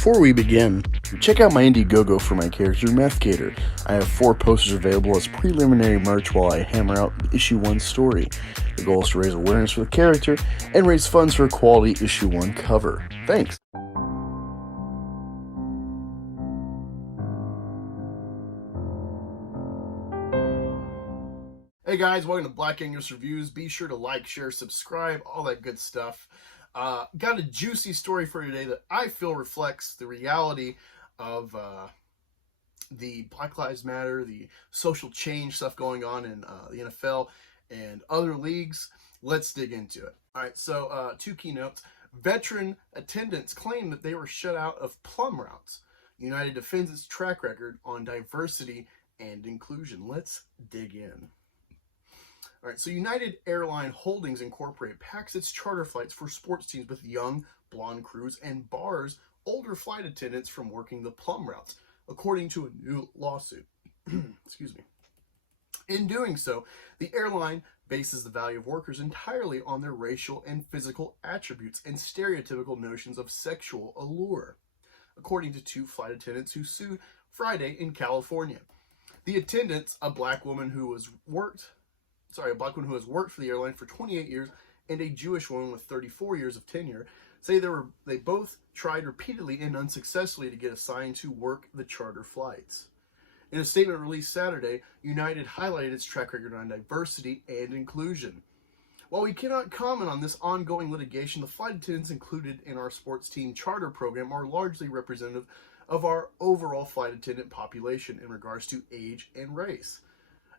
Before we begin, check out my Indiegogo for my character Methcator. I have 4 posters available as preliminary merch while I hammer out issue 1 story. The goal is to raise awareness for the character and raise funds for a quality issue 1 cover. Thanks! Hey guys, welcome to Black Angus Reviews. Be sure to like, share, subscribe, all that good stuff. Got a juicy story for you today that I feel reflects the reality of the Black Lives Matter, the social change stuff going on in the NFL and other leagues. Let's dig into it. All right, so 2 keynotes. Veteran attendants claim that they were shut out of plum routes. United defends its track record on diversity and inclusion. Let's dig in. All right, so United Airlines Holdings Inc. packs its charter flights for sports teams with young, blonde crews and bars older flight attendants from working the plum routes, according to a new lawsuit. Excuse me. In doing so, the airline bases the value of workers entirely on their racial and physical attributes and stereotypical notions of sexual allure, according to 2 flight attendants who sued Friday in California. The attendants, a black woman who has worked for the airline for 28 years and a Jewish woman with 34 years of tenure, say they both tried repeatedly and unsuccessfully to get assigned to work the charter flights. In a statement released Saturday, United highlighted its track record on diversity and inclusion. While we cannot comment on this ongoing litigation, the flight attendants included in our sports team charter program are largely representative of our overall flight attendant population in regards to age and race.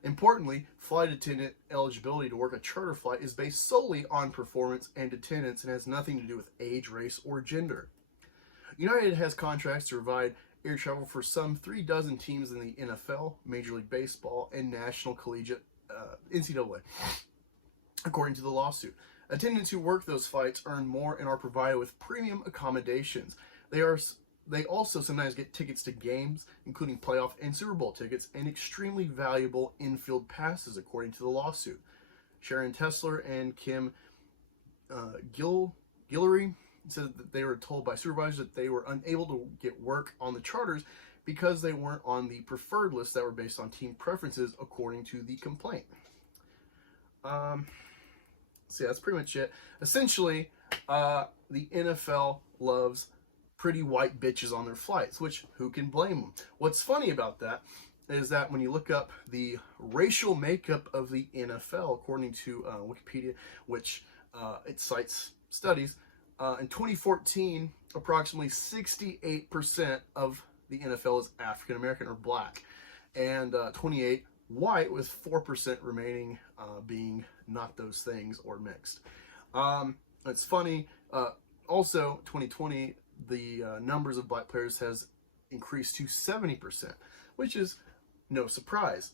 Importantly, flight attendant eligibility to work a charter flight is based solely on performance and attendance and has nothing to do with age, race, or gender. United has contracts to provide air travel for some 36 teams in the NFL, Major League Baseball, and National Collegiate NCAA, according to the lawsuit. Attendants who work those flights earn more and are provided with premium accommodations. They also sometimes get tickets to games, including playoff and Super Bowl tickets, and extremely valuable infield passes, according to the lawsuit. Sharon Tesler and Kim Guillory said that they were told by supervisors that they were unable to get work on the charters because they weren't on the preferred list that were based on team preferences, according to the complaint. So yeah, that's pretty much it. Essentially, the NFL loves pretty white bitches on their flights, which who can blame them? What's funny about that is that when you look up the racial makeup of the NFL, according to Wikipedia, which it cites studies, in 2014, approximately 68% of the NFL is African American or black, and 28 white, with 4% remaining being not those things or mixed. It's funny. Also, 2020. The numbers of black players has increased to 70%, which is no surprise.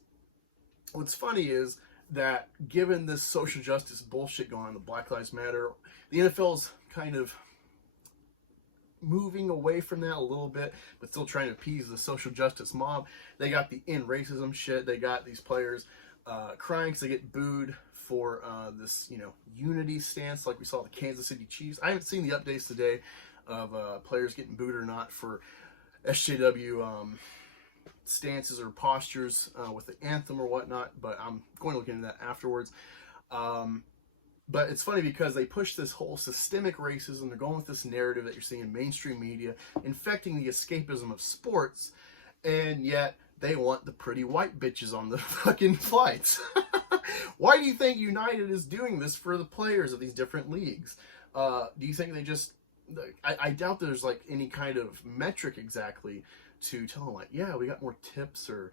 What's funny is that given this social justice bullshit going on, the Black Lives Matter, the NFL's kind of moving away from that a little bit, but still trying to appease the social justice mob. They got the end racism shit. They got these players crying because they get booed for this, unity stance, like we saw the Kansas City Chiefs. I haven't seen the updates today of players getting booed or not for SJW stances or postures with the anthem or whatnot, but I'm going to look into that afterwards. But it's funny because they push this whole systemic racism. They're going with this narrative that you're seeing in mainstream media, infecting the escapism of sports, and yet they want the pretty white bitches on the fucking flights. Why do you think United is doing this for the players of these different leagues? Do you think they just... I doubt there's like any kind of metric exactly to tell them like, yeah, we got more tips or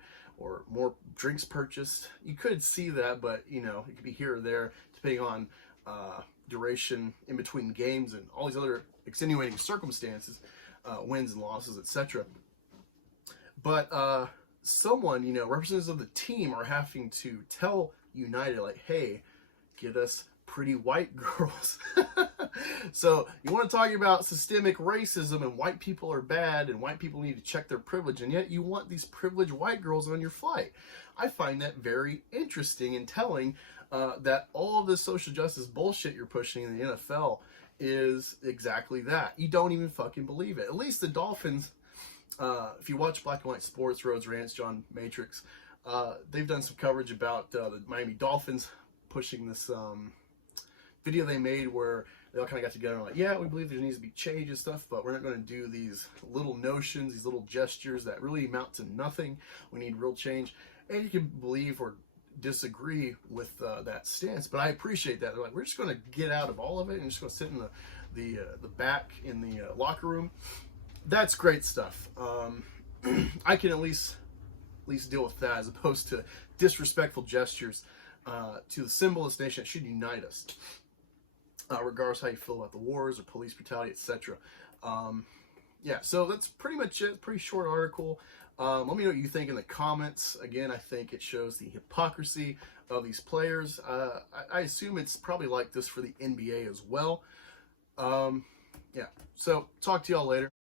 more drinks purchased. You could see that, but it could be here or there depending on duration in between games and all these other extenuating circumstances, wins and losses, etc. But someone, representatives of the team are having to tell United like, hey, get us pretty white girls. So you want to talk about systemic racism and white people are bad and white people need to check their privilege, and yet you want these privileged white girls on your flight. I find that very interesting and telling that all of this social justice bullshit you're pushing in the NFL is exactly that. You don't even fucking believe it. At least the Dolphins, if you watch Black and White Sports, Rhodes Ranch, John Matrix, they've done some coverage about the Miami Dolphins pushing this video they made where they all kind of got together and were like, yeah, we believe there needs to be change and stuff, but we're not going to do these little notions, these little gestures that really amount to nothing. We need real change. And you can believe or disagree with that stance, but I appreciate that. They're like, we're just going to get out of all of it and just going to sit in the back in the locker room. That's great stuff. I can at least deal with that as opposed to disrespectful gestures to the symbol of this nation that should unite us, regardless how you feel about the wars or police brutality, etc. Yeah, so that's pretty much it. Pretty short article. Let me know what you think in the comments. Again, I think it shows the hypocrisy of these players. I assume it's probably like this for the NBA as well. Yeah, so talk to y'all later.